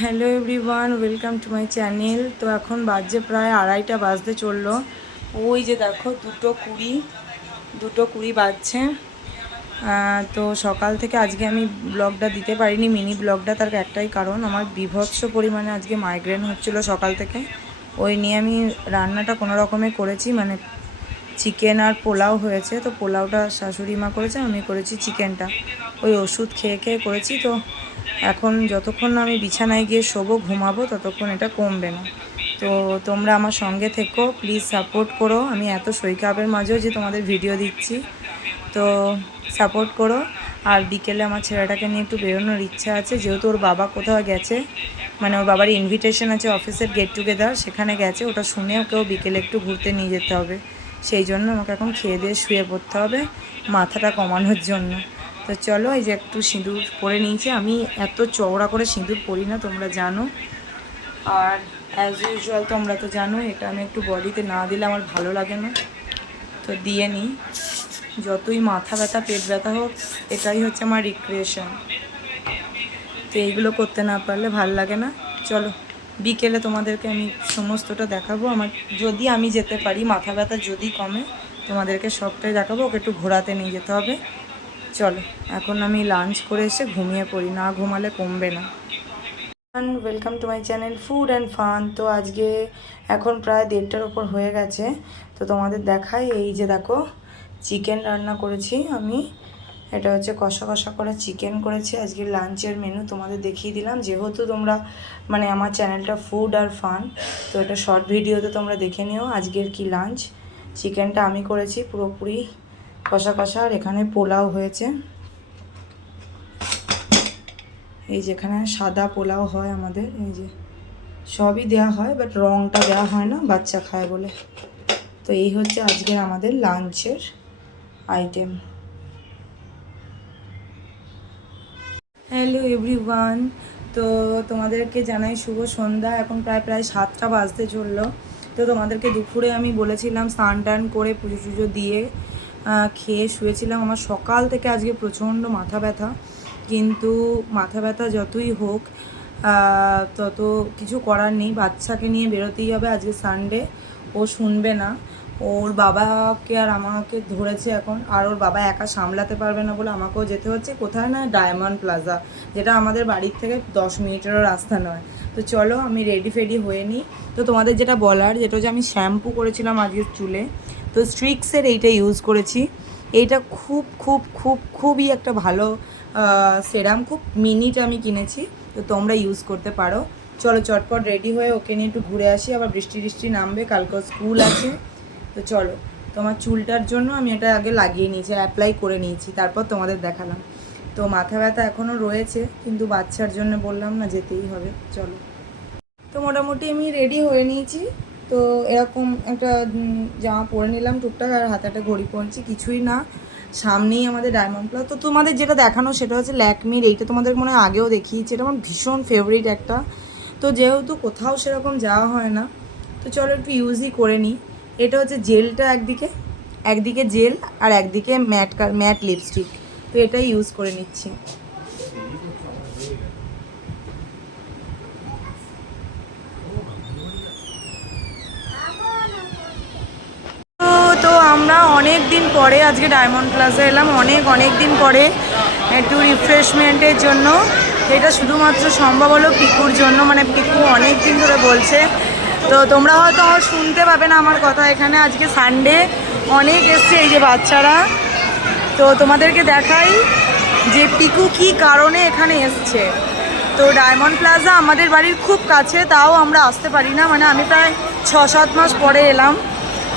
Hello everyone, welcome to my channel. তো এখন বাজে প্রায় 2:30 বাজতে চললো। ওই যে দেখো 2:20 বাজছে। তো সকাল থেকে আজকে আমি ব্লগটা দিতে পারিনি, মিনি ব্লগটা। তার একটাই কারণ, আমার বীভৎস পরিমাণে আজকে মাইগ্রেন হচ্ছিলো সকাল থেকে। ওই নিয়ে আমি রান্নাটা কোনো রকমে করেছি, মানে চিকেন আর পোলাও হয়েছে। তো পোলাওটা শাশুড়ি মা করেছে, আমি করেছি চিকেনটা। ওই ওষুধ খেয়ে খেয়ে করেছি। তো এখন যতক্ষণ না আমি বিছানায় গিয়ে শোবো, ঘুমাবো, ততক্ষণ এটা কমবে না। তো তোমরা আমার সঙ্গে থেকো, প্লিজ সাপোর্ট করো। আমি এত সৈকাবের মাঝেও যে তোমাদের ভিডিও দিচ্ছি, তো সাপোর্ট করো। আর বিকেলে আমার ছেলেটাকে নিয়ে একটু বেরোনোর ইচ্ছা আছে, যেহেতু ওর বাবা কোথাও গেছে, মানে ওর বাবার ইনভিটেশন আছে অফিসের গেট টুগেদার, সেখানে গেছে। ওটা শুনে ওকেও বিকেলে একটু ঘুরতে নিয়ে যেতে হবে। সেই জন্য আমাকে এখন খেয়ে দিয়ে শুয়ে পড়তে হবে, মাথাটা কমানোর জন্য। তো চলো, এই যে একটু সিঁদুর পরে নিয়েছি। আমি এত চওড়া করে সিঁদুর পরি না, তোমরা জানো। আর অ্যাজ ইউজুয়াল তোমরা তো জানো, এটা আমি একটু বডিতে না দিলে আমার ভালো লাগে না, তো দিয়ে নিই। যতই মাথা ব্যথা পেট ব্যথা হোক, এটাই হচ্ছে আমার রিক্রিয়েশন। তো এইগুলো করতে না পারলে ভাল লাগে না। চলো, বিকেলে তোমাদেরকে আমি সমস্তটা দেখাবো। আমার যদি আমি যেতে পারি, মাথা ব্যথা যদি কমে, তোমাদেরকে সবটাই দেখাবো। ওকে একটু ঘোরাতে নিয়ে যেতে হবে। চলো, এখন আমি লাঞ্চ করে এসে ঘুমিয়ে পড়ি, না ঘুমালে কমবে না। Welcome to my channel food and fun. তো আজকে এখন প্রায় 1:30টার ওপর হয়ে গেছে। তো তোমাদের দেখাই, এই যে দেখো চিকেন রান্না করেছি আমি। এটা হচ্ছে কষা কষা করে চিকেন করেছি। আজকে লাঞ্চের মেনু তোমাদের দেখিয়ে দিলাম, যেহেতু তোমরা মানে আমার চ্যানেলটা ফুড আর ফান, তো এটা শর্ট ভিডিওতে তোমরা দেখে নিও আজকের কি লাঞ্চ। চিকেনটা আমি করেছি পুরোপুরি কষা কষা, আর এখানে পোলাও হয়েছে। এই যেখানে সাদা পোলাও হয় আমাদের, এই যে সবই দেওয়া হয়, বাট রঙটা দেওয়া হয় না, বাচ্চা খায় বলে। তো এই হচ্ছে আজকের আমাদের লাঞ্চের আইটেম। হ্যালো এভরিওয়ান, তো তোমাদেরকে জানাই শুভ সন্ধ্যা। এখন প্রায় 7টা বাজতে চললো। তো তোমাদেরকে দুপুরে আমি বলেছিলাম স্নান টান করে পুজো টুজো দিয়ে খেয়ে শুয়েছিলাম। আমার সকাল থেকে আজকে প্রচণ্ড মাথা ব্যথা, কিন্তু মাথা ব্যথা যতই হোক তত কিছু করার নেই। বাচ্চাকে নিয়ে বেরোতেই হবে, আজকে সানডে। ও শুনবে না, ওর বাবাকে আর আমাকে ধরেছে এখন। আর ওর বাবা একা সামলাতে পারবে না বলে আমাকেও যেতে হচ্ছে। কোথায় না, ডায়মন্ড প্লাজা, যেটা আমাদের বাড়ির থেকে 10 মিনিটেরও রাস্তা নয়। তো চলো, আমি রেডি ফেডি হয়ে নিই। তো তোমাদের যেটা বলার, যেটা হচ্ছে আমি শ্যাম্পু করেছিলাম আজকের চুলে, তো স্ট্রিক্সের এইটা ইউজ করেছি। এইটা খুব খুব খুব খুবই একটা ভালো সেরাম, খুব মিনিট আমি কিনেছি, তো তোমরা ইউজ করতে পারো। চলো চটপট রেডি হয়ে ওকে নিয়ে একটু ঘুরে আসি। আবার বৃষ্টি বৃষ্টি নামবে, কালকেও স্কুল আছে। তো চলো, তোমার চুলটার জন্য আমি এটা আগে লাগিয়ে নিয়েছি, অ্যাপ্লাই করে নিয়েছি, তারপর তোমাদের দেখালাম। তো মাথা ব্যথা এখনও রয়েছে, কিন্তু বাচ্চার জন্য বললাম না, যেতেই হবে। চলো, তো মোটামুটি আমি রেডি হয়ে নিয়েছি। তো এরকম একটা জামা পরে নিলাম টুকটাক, আর হাতে একটা ঘড়ি পরেছি, কিছুই না। সামনেই আমাদের ডায়মন্ড প্লাজা। তো তোমাদের যেটা দেখানো সেটা হচ্ছে ল্যাকমির। এইটা তোমাদের মনে হয় আগেও দেখিয়েছি, এটা আমার ভীষণ ফেভারিট একটা। তো যেহেতু কোথাও সেরকম যাওয়া হয় না, তো চলো একটু ইউজই করে নিই। এটা হচ্ছে জেলটা, একদিকে জেল আর একদিকে ম্যাট লিপস্টিক। তো এটাই ইউজ করে নিচ্ছি। তো আমরা অনেক দিন পরে আজকে ডায়মন্ড প্লাজা এলাম, অনেক দিন পরে, একটু রিফ্রেশমেন্টের জন্য। এটা শুধুমাত্র সম্ভব হলো পিকুর জন্য, মানে পিকু অনেক দিন ধরে বলছে। তো তোমরা হয়তো শুনতে পাবে না আমার কথা। এখানে আজকে সানডে, অনেক এসছে এই যে বাচ্চারা। তো তোমাদেরকে দেখাই যে পিকু কি কারণে এখানে এসছে। তো ডায়মন্ড প্লাজা আমাদের বাড়ির খুব কাছে, তাও আমরা আসতে পারি না, মানে আমি প্রায় 6-7 মাস পরে এলাম।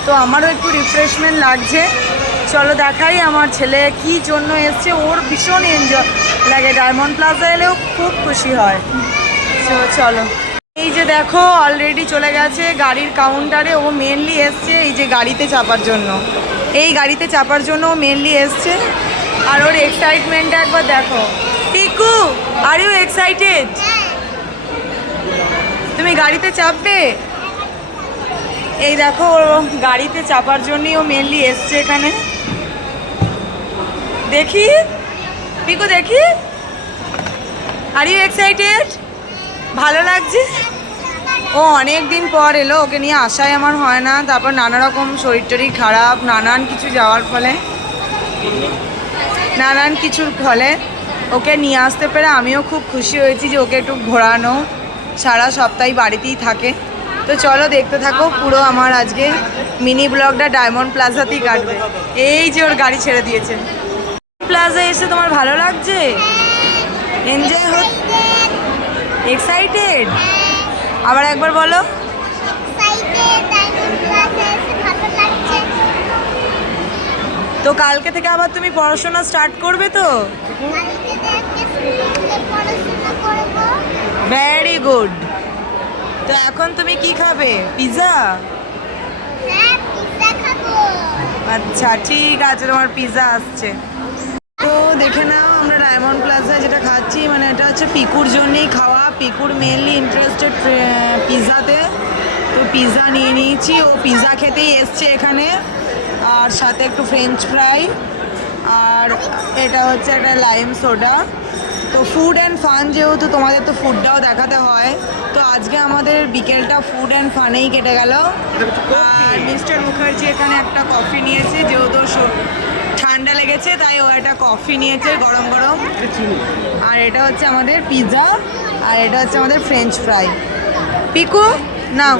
তো আমারও একটু রিফ্রেশমেন্ট লাগছে। চলো দেখাই আমার ছেলে কি জন্য এসছে। ওর ভীষণ এনজয় লাগে, ডায়মন্ড প্লাজা এলেও খুব খুশি হয়। চলো, এই যে দেখো অলরেডি চলে গেছে গাড়ির কাউন্টারে। ও মেনলি এসছে এই যে গাড়িতে চাপার জন্য, এই গাড়িতে চাপার জন্য ও মেনলি এসছে। আর ওর এক্সাইটমেন্টটা একবার দেখো। Piku, are you excited? তুমি গাড়িতে চাপবে? এই দেখো, ও গাড়িতে চাপার জন্যই ও মেনলি এসছে এখানে। দেখি পিকু, দেখি, আর ইউ এক্সাইটেড? ভালো লাগছে? ও অনেক দিন পর এলো, ওকে নিয়ে আসাই আমার হয় না। তারপর নানা রকম শরীর টরীর খারাপ, নানান কিছু যাওয়ার ফলে, নানান কিছুর ফলে ওকে নিয়ে আসতে পেরে আমিও খুব খুশি হয়েছি যে ওকে একটু ঘোরানো। সারা সপ্তাহে বাড়িতেই থাকে। তো চলো দেখতে থাকো পুরো আমার আজকে মিনি ব্লগটা ডায়মন্ড প্লাজাতেই কাটবে। এই যে ওর গাড়ি ছেড়ে দিয়েছে। প্লাজা এসে তোমার ভালো লাগছে? এনজয় হচ্ছে? এক্সাইটেড? আবার একবার বলো। তো কালকে থেকে আবার তুমি পড়াশোনা স্টার্ট করবে তো? Very good. তো এখন তুমি কি খাবে? পিৎজা? আচ্ছা ঠিক আছে, তোমার পিৎজা আসছে। তো দেখে নাও আমরা ডায়মন্ড প্লাজা যেটা খাচ্ছি, মানে এটা হচ্ছে পিকুর জন্যেই খাওয়া। পিকুর মেনলি ইন্টারেস্টেড পিৎজাতে, তো পিৎজা নিয়ে নিয়েছি। ও পিৎজা খেতেই এসছে এখানে, আর সাথে একটু ফ্রেঞ্চ ফ্রাই, আর এটা হচ্ছে একটা লাইম সোডা। তো ফুড অ্যান্ড ফান, যেহেতু তোমাদের তো ফুডটাও দেখাতে হয়, তো আজকে আমাদের বিকেলটা ফুড অ্যান্ড ফানেই কেটে গেল। আর মিস্টার মুখার্জি এখানে একটা কফি নিয়েছে, যেহেতু ঠান্ডা লেগেছে তাই ও একটা কফি নিয়েছে গরম গরম। আর এটা হচ্ছে আমাদের পিৎজা, আর এটা হচ্ছে আমাদের ফ্রেঞ্চ ফ্রাই। পিকু নাও।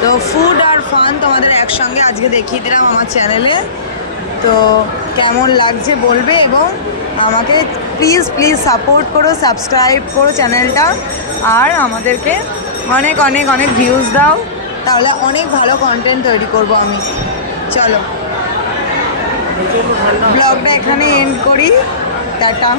তো ফুড আর ফান তোমাদের একসঙ্গে আজকে দেখিয়ে দিলাম আমার চ্যানেলে। তো কেমন লাগছে বলবে, এবং আমাকে প্লিজ প্লিজ সাপোর্ট করো, সাবস্ক্রাইব করো চ্যানেলটা, আর আমাদেরকে অনেক অনেক অনেক ভিউজ দাও, তাহলে অনেক ভালো কন্টেন্ট তৈরি করব আমি। চলো ব্লগটা এখানে এন্ড করি, টাটা।